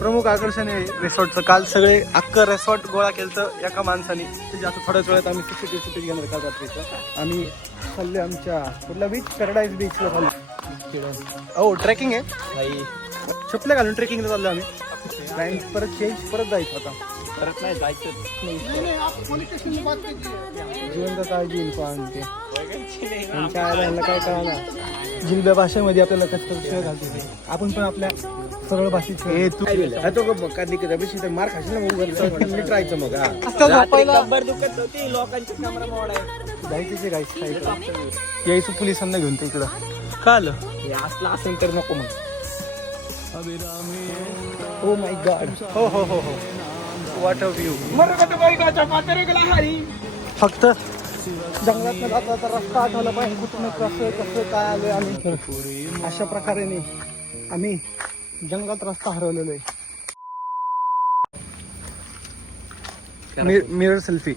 प्रमुख आकर्षण आहे रिसॉर्टचं. काल सगळे अख्खं रिसॉर्ट गोळा केलं एका माणसाने. म्हणजे आता थोड्याच वेळात आम्ही सीसीटीव्ही फुटेज घेणार काल रात्रीचं. आम्ही चालले आमच्या कुठला बीच, पॅराडाईज बीचला चाललो. हो ट्रेकिंग आहे, चपले घालून ट्रेकिंगला चाललो आम्ही. प्लॅन परत चेंज, परत जायचं आता. परत नाही जायचं. जीवन काळजी इन्फो आणते त्यांच्या आयला काय कळणार. जिल्ह्या भाषेमध्ये आपल्याला कसं शिवाय घालते आपण पण आपल्या सरळ भाषेत. हे तू कधी मार खाशील ना मग नीट राहायचं. मग कंबर दुखत होती, लोकांची कमरा मोड आहे. जायचे यायचं पोलिसांना घेऊन ते इकडं. का आलं हे असलं असेल तर नको मग. Oh my God. हो हो हो हो, वॉट अ व्ह्यू. फक्त जंगलात जाता तर रस्ता आठवला पाहिजे कुठून कसं कसं काय आलोय आम्ही. अशा प्रकारे नाही आम्ही जंगलात रस्ता हरवलेलो आहे. Mirror selfie.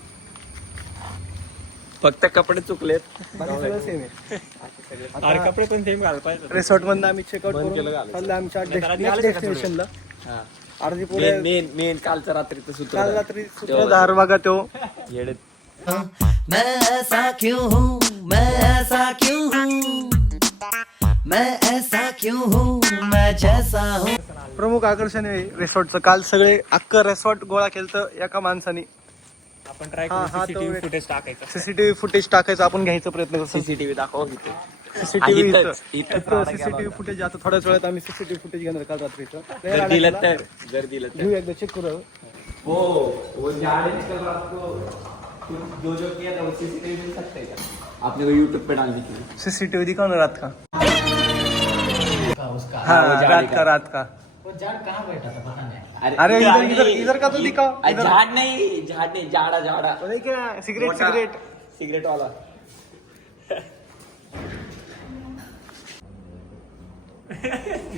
फक्त कपडे चुकलेत, बाकी सगळं सेम आहे. अरे कपडे पण सेम घाल पाहिजे. रिसॉर्ट मधनं आम्ही चेकआउट करून चाललो आमच्या डेस्टिनेशनला. अर्धी पुढे मेन कालच्या रात्रीचं सूत्र. काल रात्री सूत्रधार बघा तो. येडे. मैं ऐसा क्यों हूँ, मैं ऐसा क्यों हूँ, मैं ऐसा क्यों हूँ, मैं जैसा हूँ. प्रमुख आकर्षण आहे रिसॉर्टचं. काल सगळे अख्खं रिसॉर्ट गोळा केलं एका माणसाने. आपण ट्राय हा, हा, करू तो फुटेज टाकायचं. सीसीटीव्ही फुटेज टाकायचं आपण घ्यायचा प्रयत्न करतो. सीसीटीव्ही दाखव इथे. सीसीटीव्ही फुटेज आता थोड्याच वेळात आम्ही सीसीटीव्ही फुटेज घेणार काल रात्रीचं. जर दिलं तर, जर दिलं तर. घेऊ एकदा चेक करू. वो जो ऑरेंज कलर आपको जो किया था वो सीसीटीवी मिल सकता है क्या? आपने वो यूट्यूब पे डालने के लिए. सीसीटीव्ही दिखाओ रात का. उसका हाँ वो रात का. वो झाड़ कहाँ बैठा था पता नहीं. अरे इधर का तो दिखाओ. इधर. झाड़ नहीं, झाड़ा झाड़ा. क्या सिगरेट मोठा. सिगरेट सिगरेट वाला.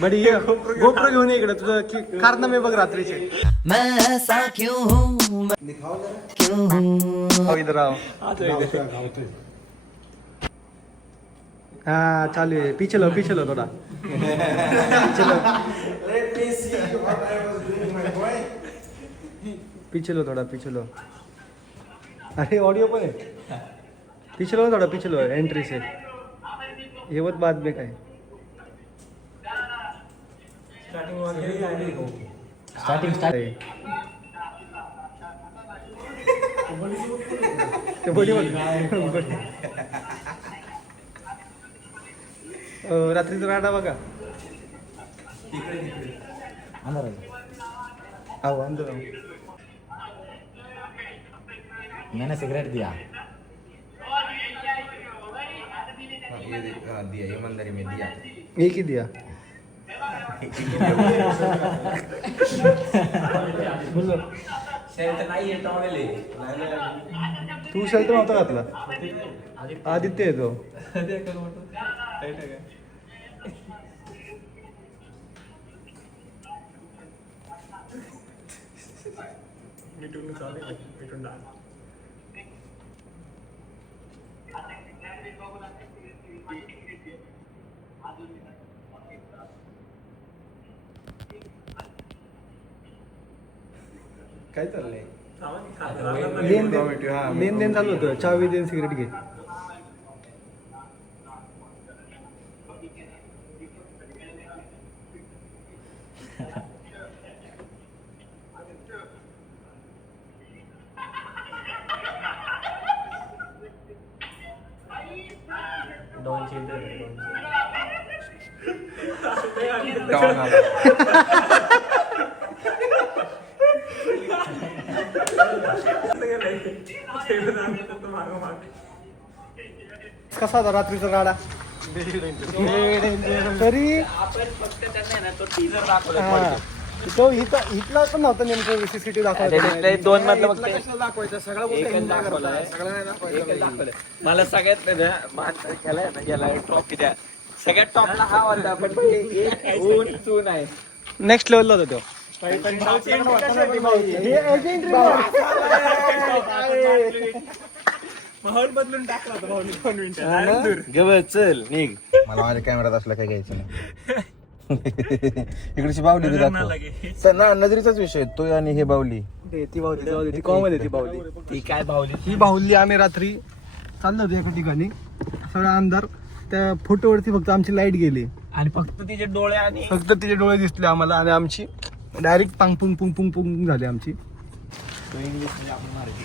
बडी गोप्रो घेऊन ये इकडे. तुझं कारनामे बघ रात्रीचे. मैं ऐसा क्यों हूँ, मैं क्यों हूँ. हो इधर आओ. हाँ चालू है. पीछे लो थोड़ा. पीछे लो. अरे ऑडियो पण आहे. पीछे लो एंट्री से. ये बहुत बाद में काय. Starting start. ते बडी रात्रीचा राडा बघा. अंदर आओ अंदर आओ. मैंने सिगरेट दिया. दिया ईमानदारी में दिया. एक ही दिया. शर्ट नाही आहे, टॉवेल आहे. तू शर्ट नव्हता घातला. आदित्य आहे तो. काय चाललंय. लेन देन चालू होतं. चावी देन सिगरेट घे. कसा होता रात्रीचा राडा. तरी तो इथला पण नव्हता नेमकं. सीसीटीव्ही दाखवला दोन मधलं फक्त दाखवलं. मला सगळ्यात गेलाय ट्रॉफी द्या. सगळ्यात टॉपला हा होता, पण चून आहे. नेक्स्ट लेवलला होता तो. माहोल बदलून टाकला होता भाऊनी 2 मिनिटं. चल निघ. मला माझ्या कॅमेरात असलं काय घ्यायचं नाही. इकडची बावली बी दाखव. ना नजरेचाच विषय तो आणि हे बावली. ती बाहुली जाऊ दे, ती कॉमन आहे ती बाहुली. ती काय भावली ही बाहुली आम्ही रात्री चाललो होतो एका ठिकाणी, सगळा अंधार, त्या फोटोवरती फक्त आमची लाईट गेली, आणि फक्त तिचे डोळे आणि फक्त तिचे डोळे दिसले आम्हाला, आणि आमची डायरेक्ट पांग पुंग पुंग पुंग पुंग झाली आमची. इंग्लिश म्हणजे आपण मराठी.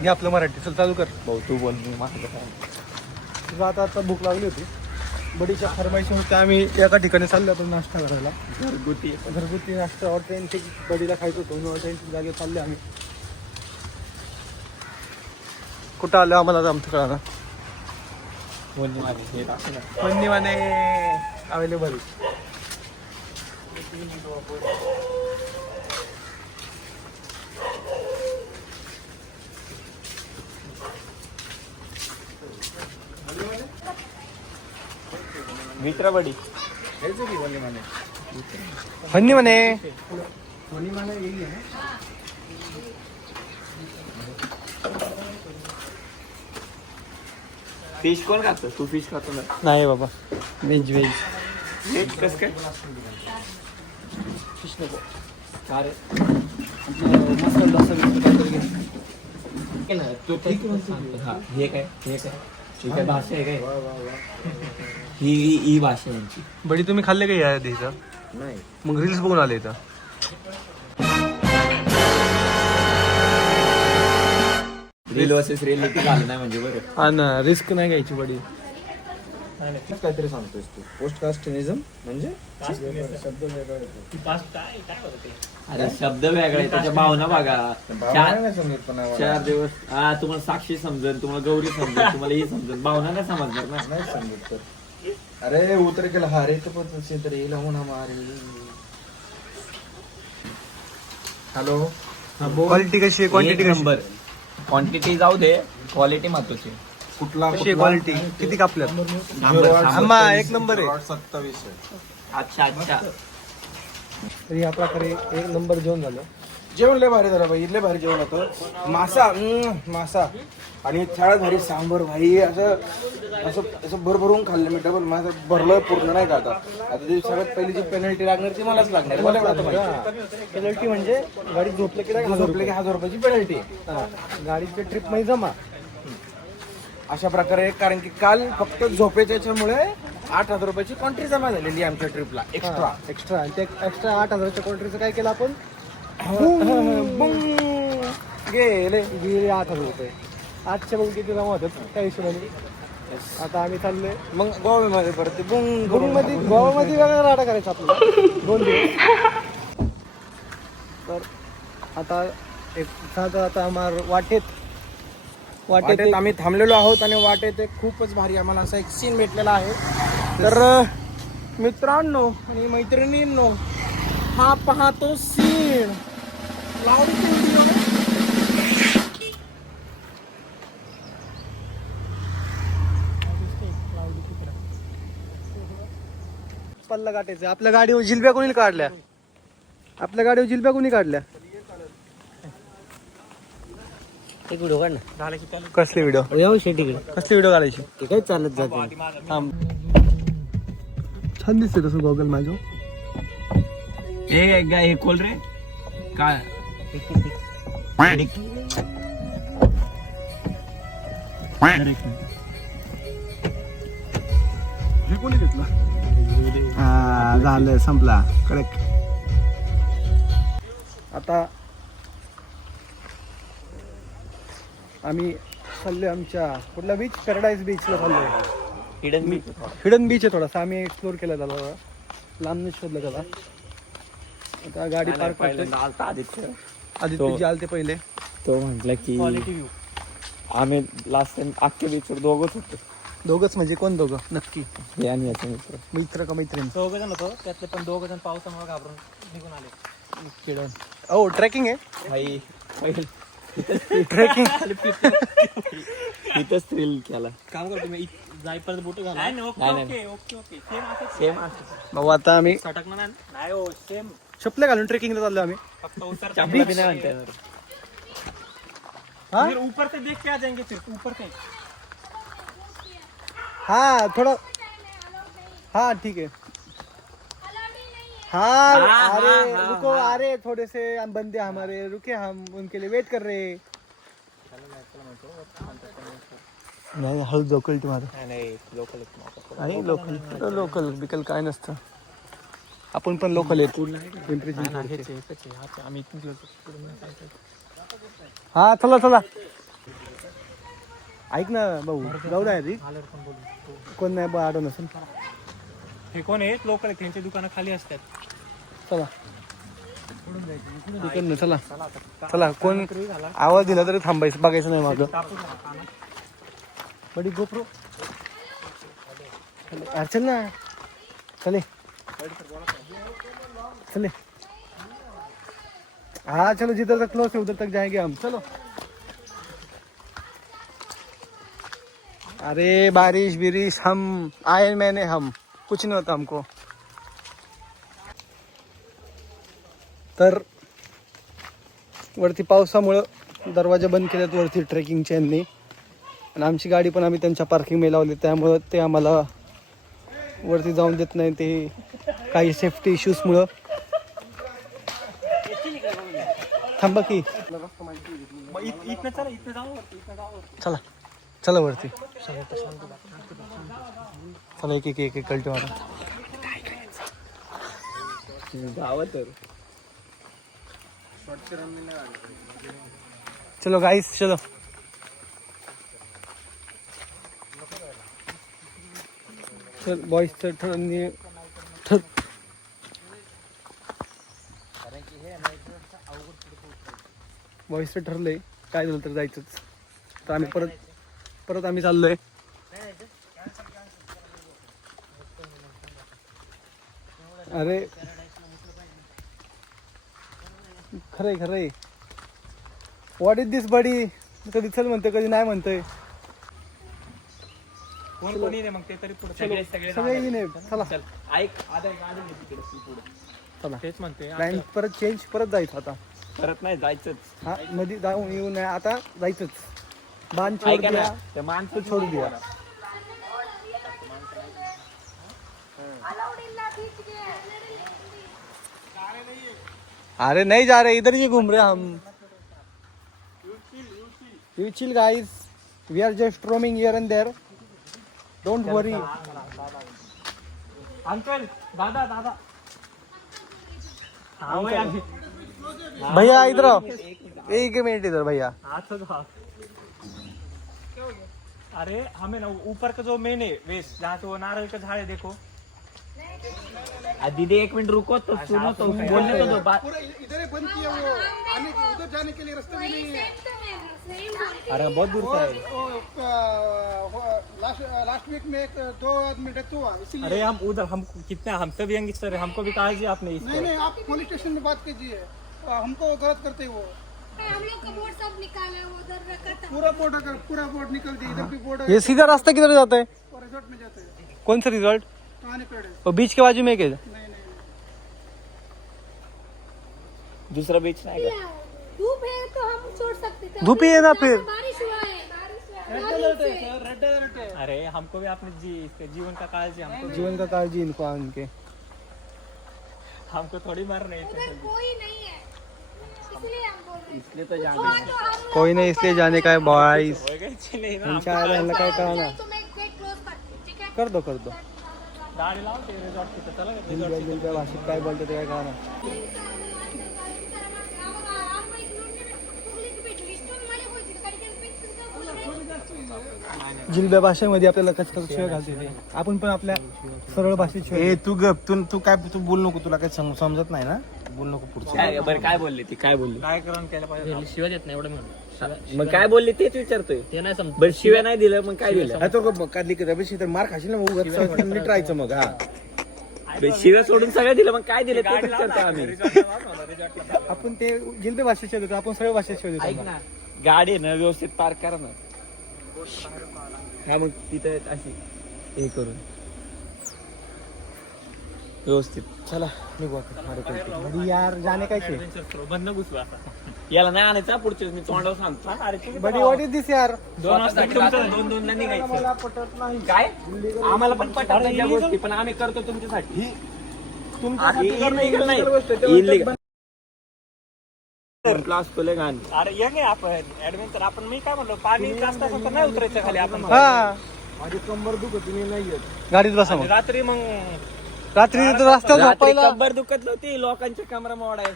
हे आपलं मराठी. चल चालू कर. भाऊ तू बोल मी माझं काय. तुला आता भूक लागली होती, बडीच्या फरमाईशी होते, आम्ही एका ठिकाणी चाललो होतो नाश्ता करायला. घरगुती नाश्ता ऑर्थेंटिक बडीला खायचं होतं, ऑर्थेंटिक जागेत चालले आम्ही. कुठं आलं आम्हाला आमचं कळालं. वन्यमाने अवेलेबल. मित्रबडी वन्यमाने फिश कोण खातं? तू फिश खातो ना? नाही बाबा, व्हेज व्हेज. हेच कसं काय? फिश नको. अरे मसाला डोसा बिस्किट काहीतरी घे. हा, हे काय हे काय ही काय भाषा आहे काय? ही भाषा आहे यांची. बडी तुम्ही खाल्ले का या आधी इथं? नाही मग रील्स बघून आले इथं? रिल वर्सेस रिअलिटी झालं नाही म्हणजे बरं. हा ना, रिस्क नाही घ्यायची बडी. काहीतरी सांगतोस तू. पोस्टकास्टिनिझम म्हणजे अरे शब्द वेगळा आहे, त्याच्या भावना बघा. भावना नाही समजत पण आम्हाला. 4 दिवस तुम्हाला साक्षी समजेल, तुम्हाला गौरी समजेल, तुम्हाला ही समजेल, भावना नाही समजणार ना. नाही समजत तर. अरे उतर केला हारे तर पण तर येईल होणार मारे. हॅलो. क्वालिटी कशी आहे, क्वांटिटी कशी? नंबर. क्वांटिटी जाऊ दे, क्वालिटी महत्वाची. कुठला कशी आहे क्वालिटी? किती कापल्यात? आम्हा एक नंबर आहे. 27 आहे. अच्छा अच्छा. तर या प्रकारे एक नंबर जेवण झालं. जेवण लय भारी झालं भाई, इथले भारी जेवण होतं. मासा आणि छाळ भारी सांबर भाई. असं असं असं भरभरून खाल्लं मी. डबल माझं भरलं पूर्ण नाही का. आता ती सगळ्यात पहिली जी पेनल्टी लागणार ती मलाच लागणार. मला एवढं आता माहिती. पेनल्टी म्हणजे गाडी झोपलं की नाही, झोपले की 1000 रुपयाची पेनल्टी. गाडीच्या ट्रिप मध्ये जमा. अशा प्रकारे, कारण की काल फक्त झोपेच्या याच्यामुळे 8000 रुपयाची कॉन्ट्री जमा झालेली आमच्या ट्रिपला एक्स्ट्रा. एक्स्ट्रा. आणि ते एक्स्ट्रा 8000च्या क्वांटिटीचं काय केलं आपण? गेले गेले 8000 रुपये. आजच्या बघू किती जमा होतात त्या हिशोबाने. आता आम्ही चाललोय मग गोव्यामध्ये परत बुंग गोव्यामध्ये. गोव्यामध्ये वेगळा राडा करायचा आपल्याला 2 दिवस. तर आता एक साधा आता आम्हाला वाटेत आम्ही थांबलेलो आहोत आणि वाटेत एक खूपच भारी आम्हाला असा एक सीन भेटलेला आहे. तर मित्रांनो आणि मैत्रिणींनो, हा पहा तो सीन. पल्ला गाठायचं. आपल्या गाडीवर जिलब्या कोणी काढल्या? आपल्या गाडीवर जिलब्या कोणी काढल्या? एक व्हिडिओ काढ ना. कसली व्हिडिओ? कसली व्हिडिओ काढायची? ते काय चालत जाते. थांब. छान दिसते तसं गॉगल माझं. हे खोल रे काय. हे कोणी घेतलं? झालं, संपला. करेक्ट. आता आम्ही चाललोय आमच्या कुठला बीच? पॅराडाईज बीचला चाललोय. हिडन बीच आहे थोडासा. आम्ही एक्सप्लोर केला त्याला, लांबच शोधलं त्याला. आता गाडी पार्क करतोय. आदित्यजी आलते पहिले. तो म्हटलं की आम्ही लास्ट टाइम अख्ख्या बीचवर दोघंच होतो. दोघंच म्हणजे कोण दोघं नक्की? हे आणि याचा मित्र. मित्र का मैत्रीण? 2 जण होतो, त्यातले पण 2 जण पावसामुळे घाबरून निघून आले. किरण. ओ ट्रेकिंग आहे. भाई ट्रेकिंग. इथंच थ्रिल केला. काम करतो मी जाईपर्यंत बोट घाला. नाही. ओके सेम भाऊ आता आम्ही सटकणार नाही हो. सेम चपले घालून ट्रेकिंगला चाललो आम्ही. फक्त उतर. चांगला बी नाही म्हणता येणार. हा फिर ऊपर से देख के आ जाएंगे. फिर ऊपर से हा थोडं. हाँ ठीक है। हाँ अरे रुको, अरे थोड़े से हम बंदे हमारे रुके, हम उनके लिए वेट कर रहे हैं। नाही हळू लोकल तुम्हाला नाही लोकल लोकल बिकल काय नसतं, आपण पण लोकल आहेत पिंपरी चिंचवडचे. हा चला चला. ऐक ना भाऊ, जाऊ रे कोण नाही बा आडो नसेल. हे कोण आहेत लोकल, त्यांची दुकानं खाली असतात. चला इकडनं चला चला. कोण आवाज दिला तरी थांबायचं, बघायचं नाही मागं. बडी गोप्रो चल ना, चले चले. हाँ चलो, जिधर तक क्लोज है उधर तक जाएंगे हम. चलो. अरे बारिश बिरिश हम आए, मैंने हम कुछ नहीं होता हमको. तर वरती पावसामुळं दरवाजा बंद केल्यात वरती ट्रेकिंगच्या यांनी, आणि आमची गाडी पण आम्ही त्यांच्या पार्किंग लावली, त्यामुळं ते आम्हाला वरती जाऊन देत नाही, ते काही सेफ्टी इश्यूजमुळं. थांबा की इथनं चला, इथनं जाऊ. चला चला वरती चला. एक एक एक कल्टी मारा. चलो गाइस चलो. चल बॉईजचं बॉईजचं ठरलंय, काय झालं तर जायचंच. तर आम्ही परत आम्ही चाललोय. अरे खरंय व्हॉट इज दिस बडी, कधी चल म्हणतोय कधी नाही म्हणतोय. कोण कोणी नाही मग ते तरी पुढे सगळे नाही. चला ऐक आधा गाडी तिकडे पुढे. चला. तेच म्हणते. प्लॅन परत चेंज, परत जायचं आता. परत नाही जायचंच. हा मध्ये जाऊन येऊ नये, आता जायचंच. बांध छोड़ ऐका ना, दिया, ते माणसं छोड़ दिया. अरे नहीं जा रहे, इधर ही घूम रहे हम. You chill guys, we are just roaming here and there. Don't worry. Uncle, दादा हाँ भाई आगे. भैया इधर आओ, एक मिनट इधर भैया. अरे हमें ना ऊपर का जो मेन है वेस्ट, जहाँ से वो नारियल का झाड़ है देखो. दीदी एक मिनट रुको तो सुनो, तो बोलने तो दो बात. इधर बंद किया वो, आने उधर जाने के लिए रास्ता भी नहीं है. अरे बहुत दूर से है. लास्ट वीक में 2 आदमी डेथ हुआ, इसीलिए. अरे हम उधर, हम कितने, हम सब यंगस्टर है, हमको भी कहा जी आपने इस नहीं आप पुलिस स्टेशन में बात कीजिए, हमको गलत करते वो. हम लोग का बोर्ड सब निकाले, वो उधर रखा था. पूरा बोर्ड निकल दिया, इधर भी बोर्ड. ये सीधा रास्ता किधर जाता है? रिजॉर्ट में जाते हैं. कौन सा रिजॉर्ट? कहानी पेड़ है. और बीच के बाजू में क्या? नहीं दूसरा बीच नहीं का. धूप है तो हम छोड़ सकते थे. धूप ही है ना फिर. बारिश हुआ है. अरे हमको भी आपने इसके जीवन का काळजी, हमको जीवन का काळजी इनको उनके. हमको थोड़ी मार नहीं उधर कोई नहीं है, इसलिए हम बोल रहे हैं. इसलिए तो जाने. कोई नहीं, इसलिए जाने का है बॉयज. नहीं ना. त्यांच्या आल्याला काय कळणार. तो मैं गेट क्लोज करती हूँ, ठीक है. कर दो गाडी लावते रिसॉर्ट तिथं, चला दिलब्या भाषेत काय बोलतो ते काय कळणार. जिलब्या भाषेमध्ये आपल्याला कचकच शिवाय घालते, आपण पण आपल्या सरळ भाषेत शिवाय. तू गप, तू काय तू बोल नको, तुला काय समजत नाही ना, बोल नको पुढचं. बरं काय बोलली ती, काय बोलली? काय करून केलं पाहिजे. शिवाय देत नाही एवढं म्हणून. मग काय बोलली तेच विचारतोय. ते नाही समज. बरं शिव्या नाही दिलं मग काय दिलं? हा तो काढली की रमेश तर मार खाशील ना, मग नीट राहायचं मग. हा शिव्या सोडून सगळं दिलं, मग काय दिलं ते विचारतो आम्ही. आपण ते जिलब्या भाषेत शिवाय देतो, आपण सरळ भाषेत शिवाय ऐक देतो. ना, गाडी ना व्यवस्थित पार्क करा ना. हा मग तिथं अशी हे करून व्यवस्थित. चला निघू आता. अरे यार जाने काय बंद घुसवा. याला नाही आणायचा पुढच्या मी तोंडावर सांगतो. अरे तुम्ही बडी व्हॉट इज दिस यार? 2 वाजता तुमचं 2-2 ला निघायचं. मला पटत नाही. काय आम्हाला पण पटत नाही या गोष्टी, पण आम्ही करतो तुमच्यासाठी. इल्लीगल नाही, इल्लीगल असतो लय घाण. अरे यंग आहे आपण ऍडव्हेंचर. आपण मी काय म्हणलो पाणी जास्त असेल तर नाही उतरायचं खाली आपण. हा माझी कंबर दुखत मी नाही येत. गाडीत बसा मग. रात्री मग रात्री रस्त्यावर रात्री झोपायला. कंबर दुखत होती, लोकांच्या कमरा मोडाय.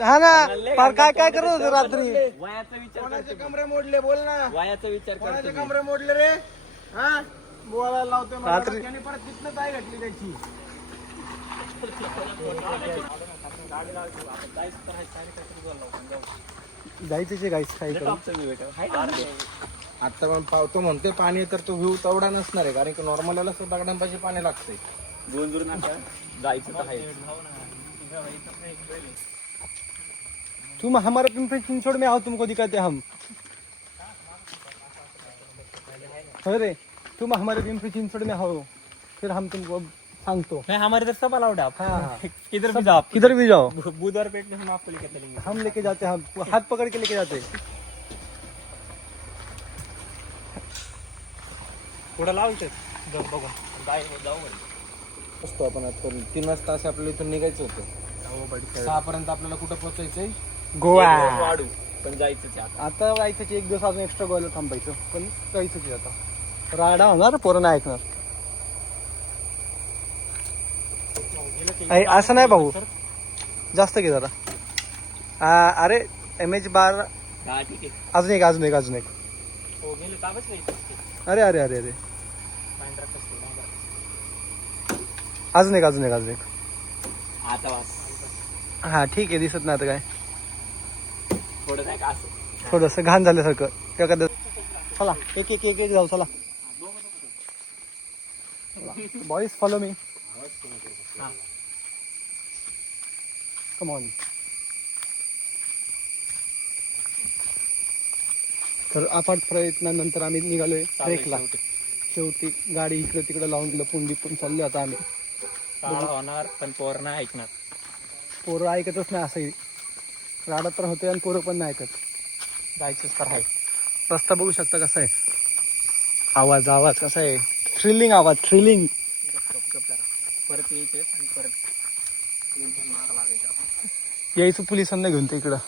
हा ना, फार काय काय करत होते रात्री. वयाचा विचार कोणाचे करतो, कमरे मोडले बोल ना. वयाचा विचार कोणाचे करतो मी. कमरे मोडले रे? हा बोलायला लावतोय मला. रात्री- डोक्याने परत तिथनं काय घटली त्याची. जायचं जे गाईस काय करू. आता पण पावतो म्हणते पाणी तर तो व्ह्यू तेवढा नसणार आहे, कारण की नॉर्मल याला दगडांपाशी पाणी लागतंय. गोंधळून नका जायचं तर आहे. तुम हमारे पिंपरी चिंचवड में आओ, तुमको दिखाते हम. अरे तुम हमारे पिंपरी चिंचवड में आओ, फिर हम तुमको सांगतो. नहीं हमारे इधर सब अलाउड है आप. हाँ. किधर भी जाओ आप. किधर भी जाओ बुधवार पेट में हम आपको लेके चलेंगे. हम लेके जाते हैं, हम हाथ पकड़ के लेके जाते हैं. पुढे लावते बघून. असतो आपण आता 3 वाजता असं आपल्याला इथून निघायचं होतं. 6 पर्यंत आपल्याला कुठं पोहोचायचंय? गोवा. वाढू पण जायचं आता. आता जायचं एक दिवस अजून एक्स्ट्रा गोव्याला थांबायचं, पण जायचं आता. राडा होणार, पोरं नाही ऐकणार. असं नाही भाऊ, जास्त घे जरा. अरे MH12. हा ठीक आहे. अजून एक अजून एक अजून एक. हो गेले ताबच नाही. अरे अरे अरे अरे अजून एक अजून एक अजून एक. आता वास हा ठीक आहे, दिसत नाही आता काय. थोडं नाही का असं थोडस घाण झाल्यासारखं एखादं. चला एक एक एक एक जाऊ, चला boys follow me. Come on. तर अपाट प्रयत्नानंतर आम्ही निघालोय ट्रेकला. शेवटी गाडी इकडे तिकडे लावून दिलं, पुंडी पण चाललो आता आम्ही. काळ होणार पण पोर नाही ऐकणार. पोरं ऐकतच नाही असंही. राडा तर होते आणि पोरं पण नाही ऐकत. जायचंच तर आहे. रस्ता बघू शकता कसा आहे. आवाज आवाज कसा आहे, थ्रिलिंग आवाज, थ्रिलिंग. परत यायचे आणि परत मारा लागायचा. यायचं पोलिसांना घेऊन ते इकडं.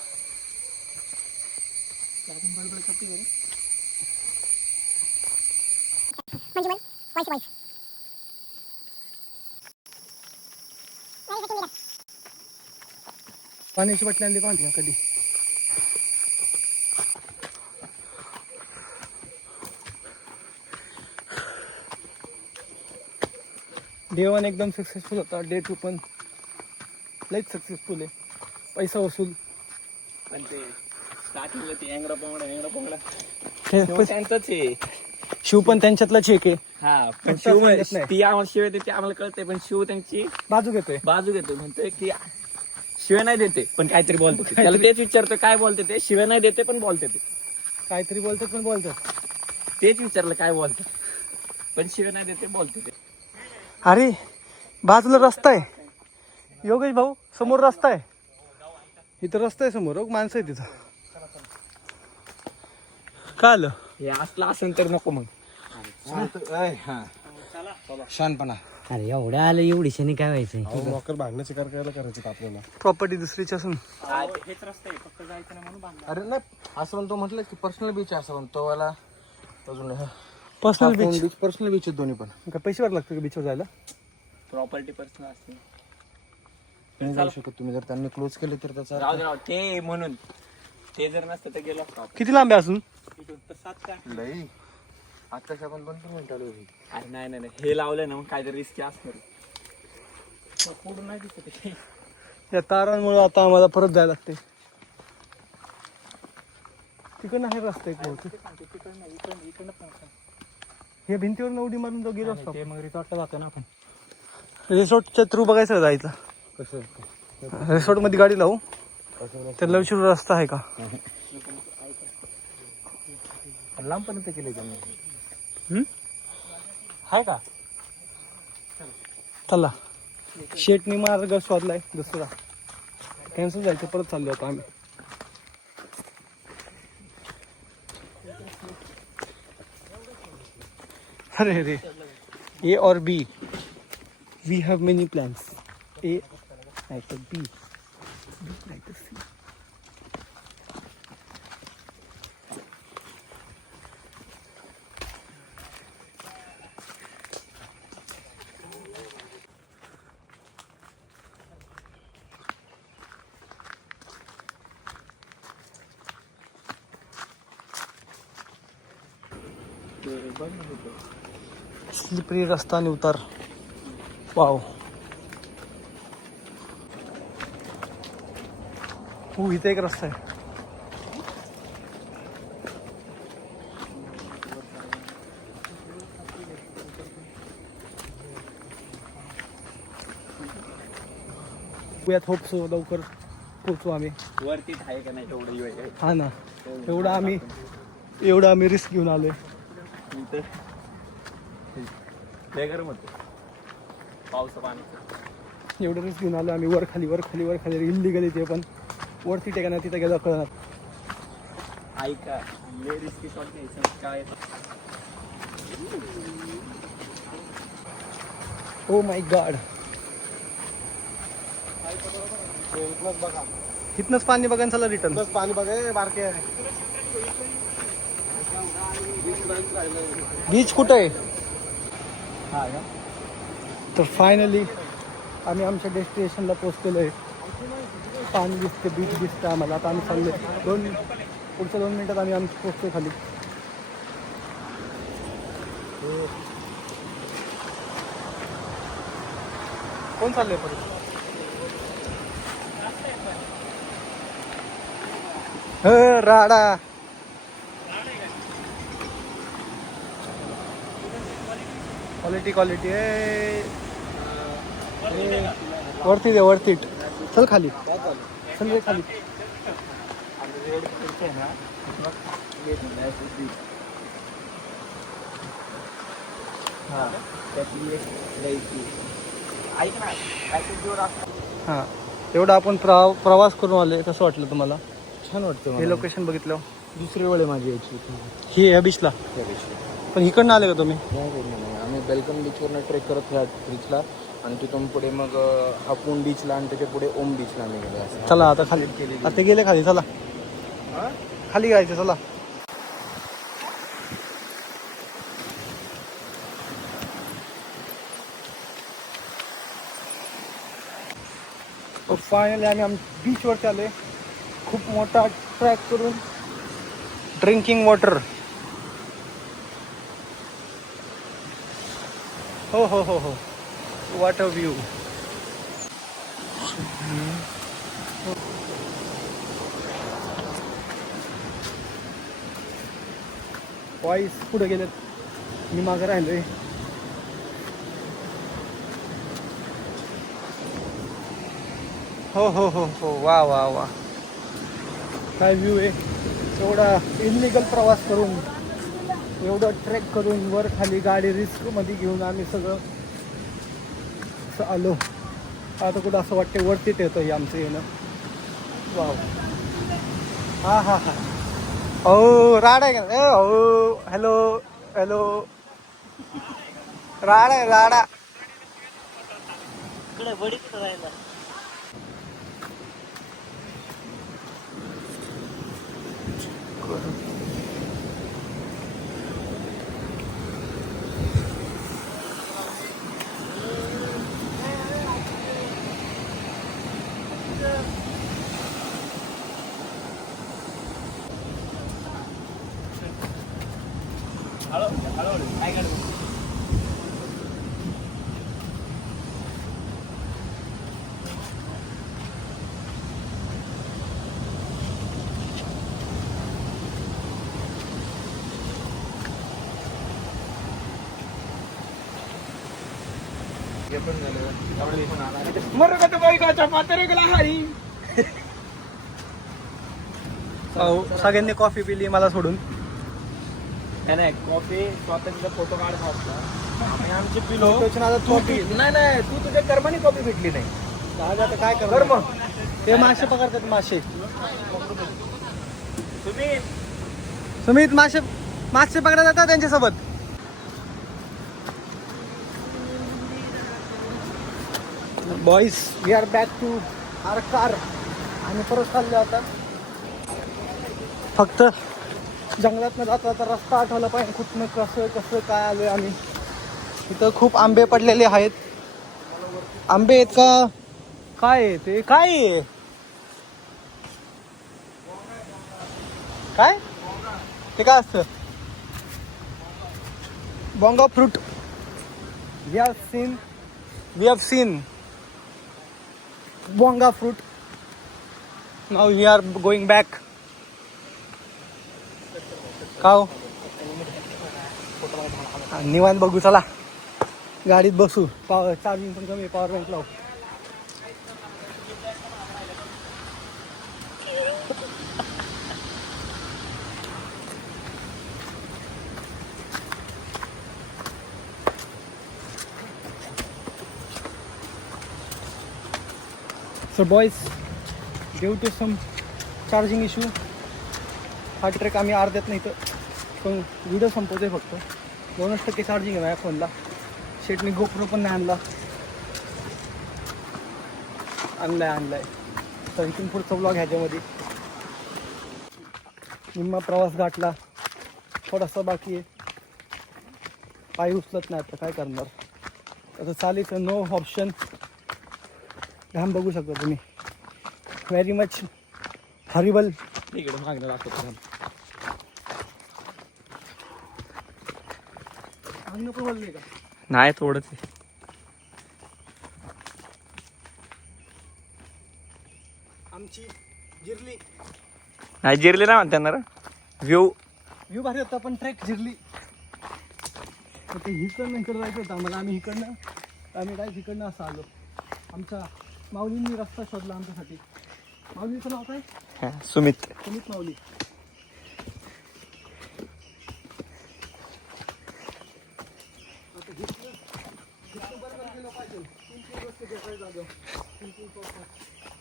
पाण्याची बाटली आणली का म्हणते कधी. डे 1 एकदम सक्सेसफुल होता. डे 2 पण लईच सक्सेसफुल आहे. पैसा वसूल. पण ते स्टार्टिंगला ते एंगडा पोंगडा हे त्यांचंच आहे. शिव पण त्यांच्यातलाच एक आहे. हा पण फक्त शिव सांगत नाही. ती आम्हाला शिव देते आम्हाला कळते, पण शिव त्यांची बाजू घेतोय. बाजू घेतो. म्हणतोय की शिव्या नाही देते पण काहीतरी बोलते ते. त्याला तेच विचारतो काय बोलते ते. शिव्या नाही देते पण बोलते ते. काहीतरी बोलतात पण बोलतात. तेच विचारलं काय बोलते, पण शिव्या नाही देते बोलते ते. अरे बाजूला रस्ता आहे योगेश भाऊ, समोर रस्ता आहे. इथं रस्ता आहे समोर, माणसं आहे तिथं. काय आलं? हे असलं असेल तर नको मग. शानपणा. अरे एवढं आलं एवढीशाने काय व्हायचंय. प्रॉपर्टी दुसरीची असून हेच रस्ता आहे, फक्त जायचं नाही म्हणून बांधला. अरे नाही असं म्हणतो, म्हटलं की पर्सनल बीच आहे असं म्हणतो वाला. अजून पर्सनल बीच. पर्सनल बीच आहेत दोन्ही पण. का पैसे भरावे लागतं का बीचवर जायला? प्रॉपर्टी पर्सनल असते. नाही जाऊ शकत तुम्ही, जर त्यांनी क्लोज केले तर त्याचा राहू दे राहू दे. ते म्हणून ते जर नसतं तर गेलो असतो आपण. किती लांब आहे अजून? इथून तर 7 काय. लई. आताच आपण 2-3 मिनिटं आलो होती. अरे नाही नाही नाही. हे लावलं ना मग काहीतरी रिस्की असणार. पुढून नाही दिसत आहे. या तारांमुळे आता आम्हाला परत जायला लागते. तिकडनं आहे रस्ता एक बहुतेक. इकडनं पण काय. हे भिंतीवर उडी मारून जो गेलो असतो. ते मग रिसॉर्टला जातो ना आपण. रिसॉर्टच्या थ्रू बघायचं जायचं. कसं रिसॉर्ट मध्ये गाडी लावू, त्याला विचारू रस्ता आहे का. लांबपर्यंत केले त्यांनी. आहे का? चला शेटनी मार्ग शोधलाय दुसरा. कॅन्सल जायचं, परत चाललो होतो आम्ही. अरे रे, ए और बी, वी हैव मेनी प्लॅन्स. ए नाही तर बी, बी नाही तर सी. स्लिपरी रस्ता आणि उतार. वाव. हो, इथे एक रस्ता आहे. होप सो लवकर पोचू आम्ही. वरती आहे का नाही तेवढं आहे. हा ना, एवढं आम्ही रिस्क घेऊन आलोय. लय गरम होतं पावसा पाणी. एवढं रिस्क घेऊन आलो आम्ही. वर खाली इल्लीगल ते पण वरती टेकाना तिथे गेलं कळणार. ऐका लय रिस्की शॉट घ्यायचं काय. Oh my God. इथनंच पाणी बघा चला रिटर्न. पाणी बघाय बारके आहे. बीच कुठं आहे? हा का? तर फायनली आम्ही आमच्या डेस्टिनेशनला पोहोचलेलो आहे. पाणी दिसते, बीच दिसतं आम्हाला. आता आम्ही चाललो पुढच्या 2 मिनिटात आम्ही पोहोचतो खाली. कोण चाललंय परत? राडा. क्वालिटी वरती चल खाली. चल रे खाली. हा, एवढा आपण प्रवास करून आले. कसं वाटलं तुम्हाला? छान वाटतं. हे लोकेशन बघितलं. दुसरी वेळ आहे माझी यायची. ही या बीचला. पण इकडनं आले का तुम्ही? आम्ही बेलकम बीचवरनं ट्रेक करत ह्या बीचला आणि तिथून पुढे मग हापून बीचला आणि त्याच्या पुढे ओम बीचला आम्ही गेलो. चला आता खाली. आता गेले खाली. चला खाली जायचं. चला. फायनली आम्ही बीचवरती आले. खूप मोठा ट्रॅक करून ड्रिंकिंग वॉटर. हो वॉट अ व्ह्यू. बॉईज पुढे गेलेत, मी मागं राहिलोय. हो वा काय व्ह्यू आहे. एवढा इलिगल प्रवास करून, एवढं ट्रेक करून, वर खाली गाडी रिस्कमध्ये घेऊन आम्ही सगळं आलो. आता कुठं असं वाटते वरतीच येतं हे आमचं येणं. वाव. हा ओ राडा आहे का? हो हॅलो राडा. सगळ्यांनी कॉफी पिली मला सोडून. नाही कॉफी स्वतःचा फोटो काढता आणि आमची पिलो नाही तू तुझ्या कर्माने कॉफी भेटली नाही. आता काय कर्म? ते मासे पकडतात. मासे सुमित मासे पकडा जातात त्यांच्यासोबत. Boys we are back to our car आणि परत चाललो आता. फक्त जंगलातनं जाता आता रस्ता आठवला पाहिजे कुठनं कसं कसं काय आलोय आम्ही. इथं खूप आंबे पडलेले आहेत. आंबे आहेत का काय आहे ते काय आहे काय ते काय असतं. बोंगा फ्रूट वी हॅव सीन बोंगा fruit. Now we are going back. का निवांत बघू चला. गाडीत बसू. पॉवर चार्जिंग पण कमी. पॉवर बँक लावू. So boys, due to some charging issue हा ट्रेक आम्ही अर्ध्यात नाही तर पण व्हिडिओ संपवतोय फक्त. 2% चार्जिंग आहे माझ्या फोनला. शेटने गोप्रो पण नाही आणलाय. तर इथून पुढचा व्लॉग ह्याच्यामध्ये. निम्मा प्रवास गाठला. थोडासा बाकी आहे. पाय उचलत नाही आता काय करणार. आता चालीचं नो ऑप्शन. घाम बघू शकता तुम्ही. Very much horrible. इकडे मागणं दाखवतो. अंग पण बोलले का नाही थोडंच आहे. आमची जिरली. नाही जिरले ना म्हणते ना व्ह्यू भारी होता पण ट्रेक जिरली. ते इकडनं जायचं होतं आम्हाला. आम्ही काय इकडनं असं आलो. आमच्या माऊलींनी रस्ता शोधला आमच्यासाठी. माऊलीचं नाव काय सुमित माऊली.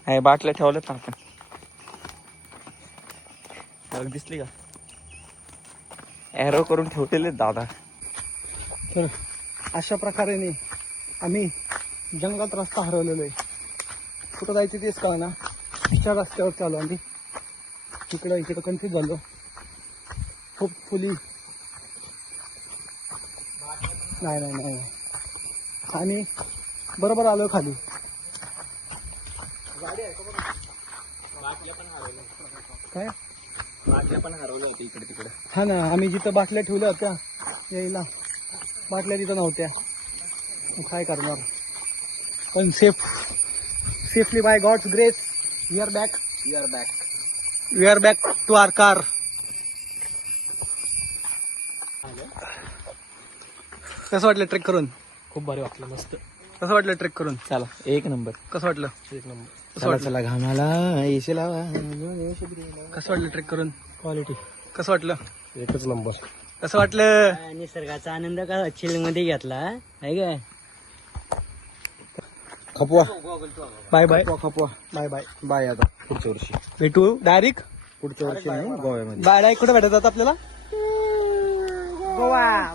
आहे बाटल्या ठेवल्यात ना आपण. दिसली का एरो करून ठेवलेले दादा. तर अशा प्रकारे आम्ही जंगलात रस्ता हरवलेलो आहे. कुठं जायचं तेच कळा ना. त्या रस्त्यावर चालू आम्ही. इकडं कन्फ्यूज झालो. होपफुली नाही आणि बरोबर आलो खाली. काय बाटल्या पण हरवल्या होत्या इकडे तिकडे. हा ना. आम्ही जिथं बाटल्या ठेवल्या होत्या यायला बाटल्या तिथं नव्हत्या. काय करणार. पण safely by God's grace we are back to our car. कसं वाटलं ट्रेक करून. खूप भारी वाटलं. मस्त. कसं वाटलं ट्रेक करून. चला एक नंबर. कसं वाटलं. एक नंबर. कसं वाटलं. चला घामाला एसी लावा. कसं वाटलं ट्रेक करून. क्वालिटी कसं वाटलं. एकच नंबर. कसं वाटलं. निसर्गाचा आनंद का चिल मध्ये घेतला आहे काय. खपवा बाय बाय खपवा बाय बाय. बाय. आता पुढच्या वर्षी भेटू डायरेक्ट पुढच्या वर्षी नाही गोव्यामध्ये. बाय. कुठे भेटत आपल्याला. गोवा.